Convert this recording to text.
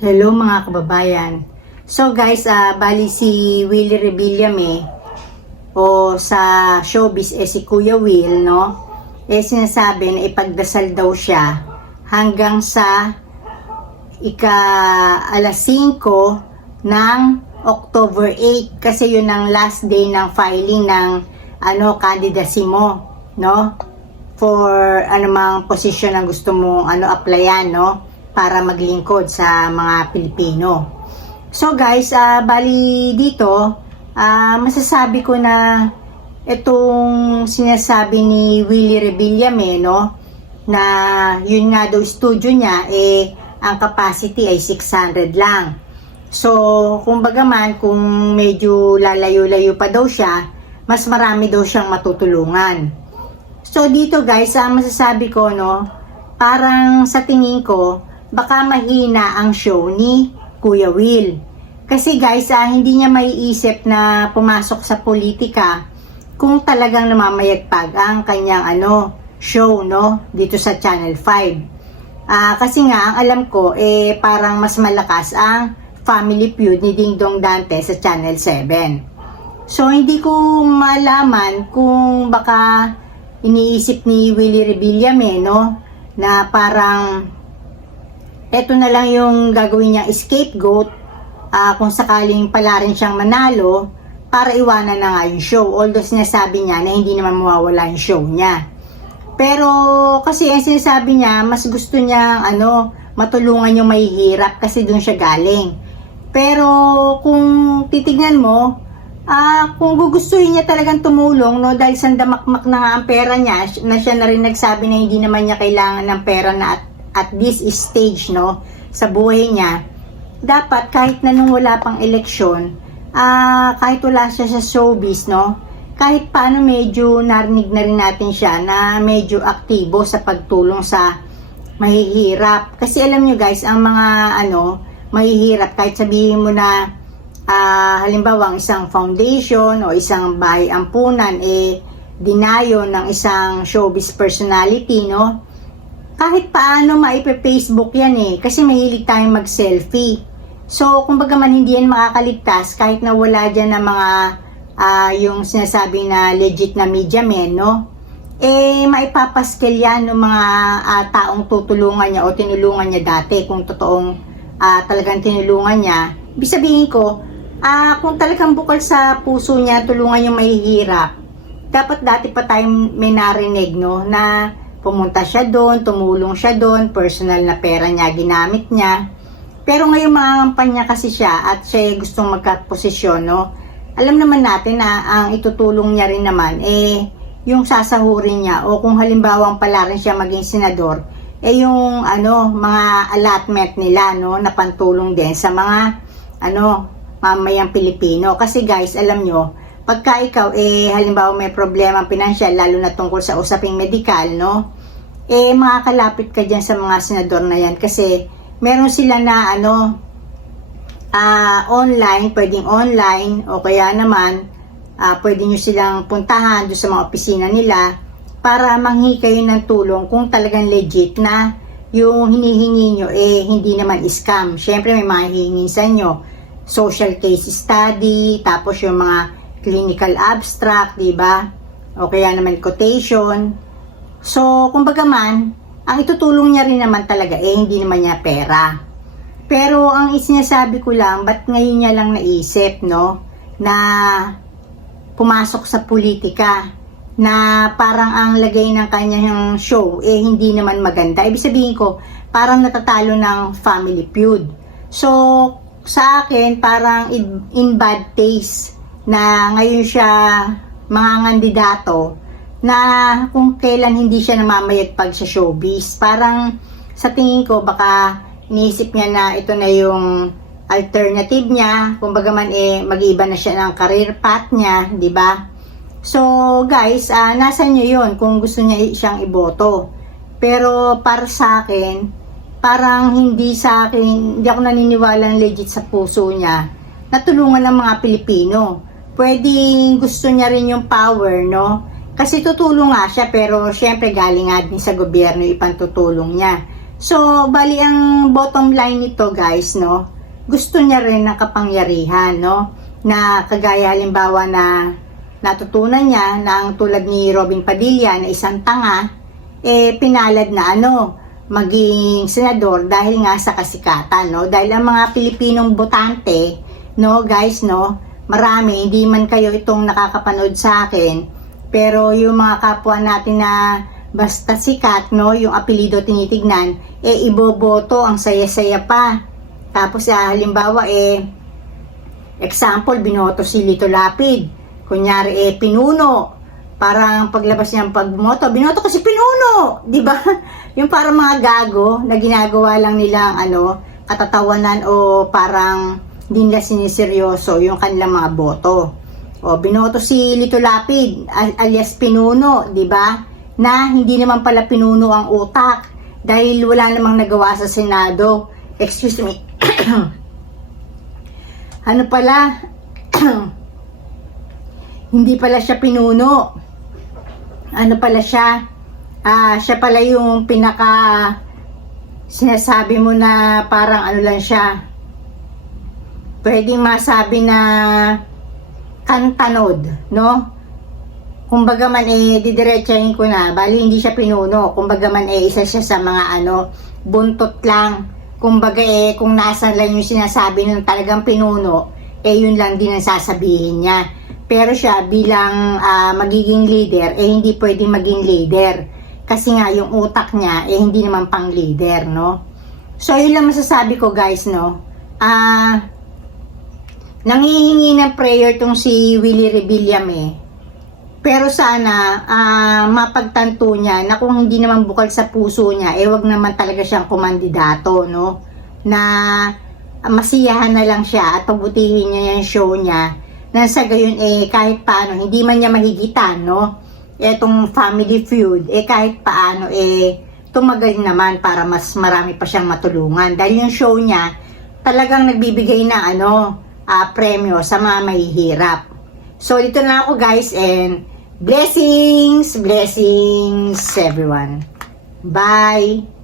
Hello mga kababayan. So guys, ah bali si Willie Rebillame o sa showbiz eh si Kuya Will, no? Eh sinasabi na ipagdasal daw siya hanggang sa ika alas 5 ng October 8 kasi yun ang last day ng filing ng ano candidacy mo, no? For anumang posisyon ang gusto mong ano applyan, no? Para maglingkod sa mga Pilipino. So guys, ah bali dito, ah masasabi ko na itong sinasabi ni Willie Rebillame, no? Na yun nga daw studio niya, eh ang capacity ay 600 lang. So, kumbaga man, kung medyo lalayo-layo pa daw siya, mas marami daw siyang matutulungan. So, dito guys, ang masasabi ko, no, parang sa tingin ko, baka mahina ang show ni Kuya Will. Kasi guys, ah, hindi niya maiisip na pumasok sa politika kung talagang namamayagpag ang kanyang ano, show, no, dito sa Channel 5. Ah, kasi nga, ang alam ko, eh, parang mas malakas ang Family Feud ni Ding Dong Dante sa Channel 7. So, hindi ko malaman kung baka iniisip ni Willie Rebillame, no, na parang eto na lang yung gagawin niyang scapegoat ah, kung sakaling pala rin siyang manalo para iwanan na nga yung show. Although sinasabi niya na hindi naman mawawala yung show niya. Pero kasi ang sinasabi niya, mas gusto niya ano, matulungan yung mahihirap kasi doon siya galing. Pero kung titignan mo, ah kung gugustuhin niya talagang tumulong, no, dahil sandamakmak na nga ang pera niya, na siya na rin nagsabi na hindi naman niya kailangan ng pera na at, at this stage, no, sa buhay niya, dapat kahit na nung wala pang eleksyon, ah kahit wala siya sa showbiz, no, kahit paano medyo narinig na rin natin siya na medyo aktibo sa pagtulong sa mahihirap. Kasi alam nyo guys, ang mga ano, mahihirap, kahit sabihin mo na ah, halimbawa ang isang foundation o isang bahay ampunan, eh, dinayo ng isang showbiz personality, no? Kahit paano maipe-Facebook yan eh, kasi mahilig tayong mag-selfie. So, kumbaga man hindi yan makakaligtas kahit na wala dyan ng mga ah, yung sinasabi na legit na media men, no? Eh, maipapaskel yan ng mga ah, taong tutulungan niya o tinulungan niya dati kung totoong ah, talagang tinulungan niya. Ibig ko, ah, kung talagang bukal sa puso niya tulungan yung mahihirap, dapat dati pa tayong may narinig, no, na pumunta siya doon, tumulong siya doon, personal na pera niya, ginamit niya. Pero ngayon mangangampanya kasi siya at siya gustong magkaposisyon, no? Alam naman natin na ang itutulong niya rin naman, eh, yung sasahurin niya o kung halimbawa pala rin siya maging senador, eh yung ano, mga allotment nila, no, na pantulong din sa mga, ano, mamayang Pilipino. Kasi guys, alam nyo, pagka ikaw, eh, halimbawa may problema pinansyal, lalo na tungkol sa usaping medikal, no, eh, makakalapit ka dyan sa mga senador na yan kasi meron sila na, ano, ah online, pwedeng online, o kaya naman, ah pwede nyo silang puntahan doon sa mga opisina nila para manghi kayo ng tulong kung talagang legit na yung hinihingi nyo eh hindi naman scam. Siyempre may mga hihingi sa inyo. Social case study, tapos yung mga clinical abstract, di ba? O kaya naman quotation. So, kumbaga man, ang itutulong niya rin naman talaga eh hindi naman niya pera. Pero ang isinasabi ko lang, ba't ngayon niya lang naisip, no, na pumasok sa politika na parang ang lagay ng kanyang show eh hindi naman maganda. Ibig sabihin ko, parang natatalo ng family feud. So, sa akin, parang in, in bad taste na ngayon siya mga kandidato na kung kailan hindi siya namamayagpag sa showbiz. Parang sa tingin ko baka iniisip niya na ito na yung alternative niya. Kumbaga man eh mag-iba na siya ng career path niya, 'di ba? So guys, ah nasa niyo 'yon kung gusto niya siyang iboto. Pero para sa akin, parang hindi sa akin, hindi ako naniniwalang legit sa puso niya na tulungan ng mga Pilipino. Pwedeng gusto niya rin yung power, no? Kasi tutulong nga siya, pero syempre galing nga din sa gobyerno ipantutulong niya. So, bali ang bottom line nito guys, no? Gusto niya rin ng kapangyarihan, no? Na kagaya halimbawa na natutunan niya na ang tulad ni Robin Padilla na isang tanga, eh pinalad na ano, maging senador dahil nga sa kasikatan, no? Dahil ang mga Pilipinong botante, no, guys, no, marami, hindi man kayo itong nakakapanood sa akin, pero yung mga kapwa natin na basta sikat, no, yung apelido tinitignan, eh iboboto, ang saya-saya pa. Tapos, ah, halimbawa, eh, example, binoto si Lito Lapid. Kunyari, eh, pinuno. Parang paglabas niya ng pagbumoto, binoto ko si pinuno! Di ba? yung parang mga gago na ginagawa lang nilang ano, katatawanan o parang hindi nila siniseryoso yung kanilang mga boto. O, binoto si Lito Lapid, al- alias Pinuno, di ba? Na hindi naman pala pinuno ang utak dahil wala namang nagawa sa Senado. Excuse me. ano pala? hindi pala siya pinuno. Ano pala siya? Ah, siya pala yung pinaka sinasabi mo na parang ano lang siya. Pwedeng masabi na kantanod, no? Kumbaga man eh, didiretsahin ko na, bali hindi siya pinuno. Kumbaga man eh, isa siya sa mga ano, buntot lang. Kumbaga eh, kung nasa lang yung sinasabi ng talagang pinuno, eh yun lang din ang sasabihin niya. Pero siya bilang ah, magiging leader, eh hindi pwedeng maging leader. Kasi nga yung utak niya, eh hindi naman pang leader, no? So yun lang masasabi ko guys, no? Ah, nangihingi ng prayer tong si Willie Rebillame eh. Pero sana ah, mapagtanto niya na kung hindi naman bukal sa puso niya, eh wag naman talaga siyang kumandidato, no? Na masiyahan na lang siya at pabutihin niya yung show niya na sa gayon eh kahit paano hindi man niya mahigitan, no? Etong family feud, eh kahit paano eh tumagal naman para mas marami pa siyang matulungan dahil yung show niya talagang nagbibigay ng ano ah, premyo sa mga mahihirap. So, dito na ako guys and blessings, blessings everyone. Bye!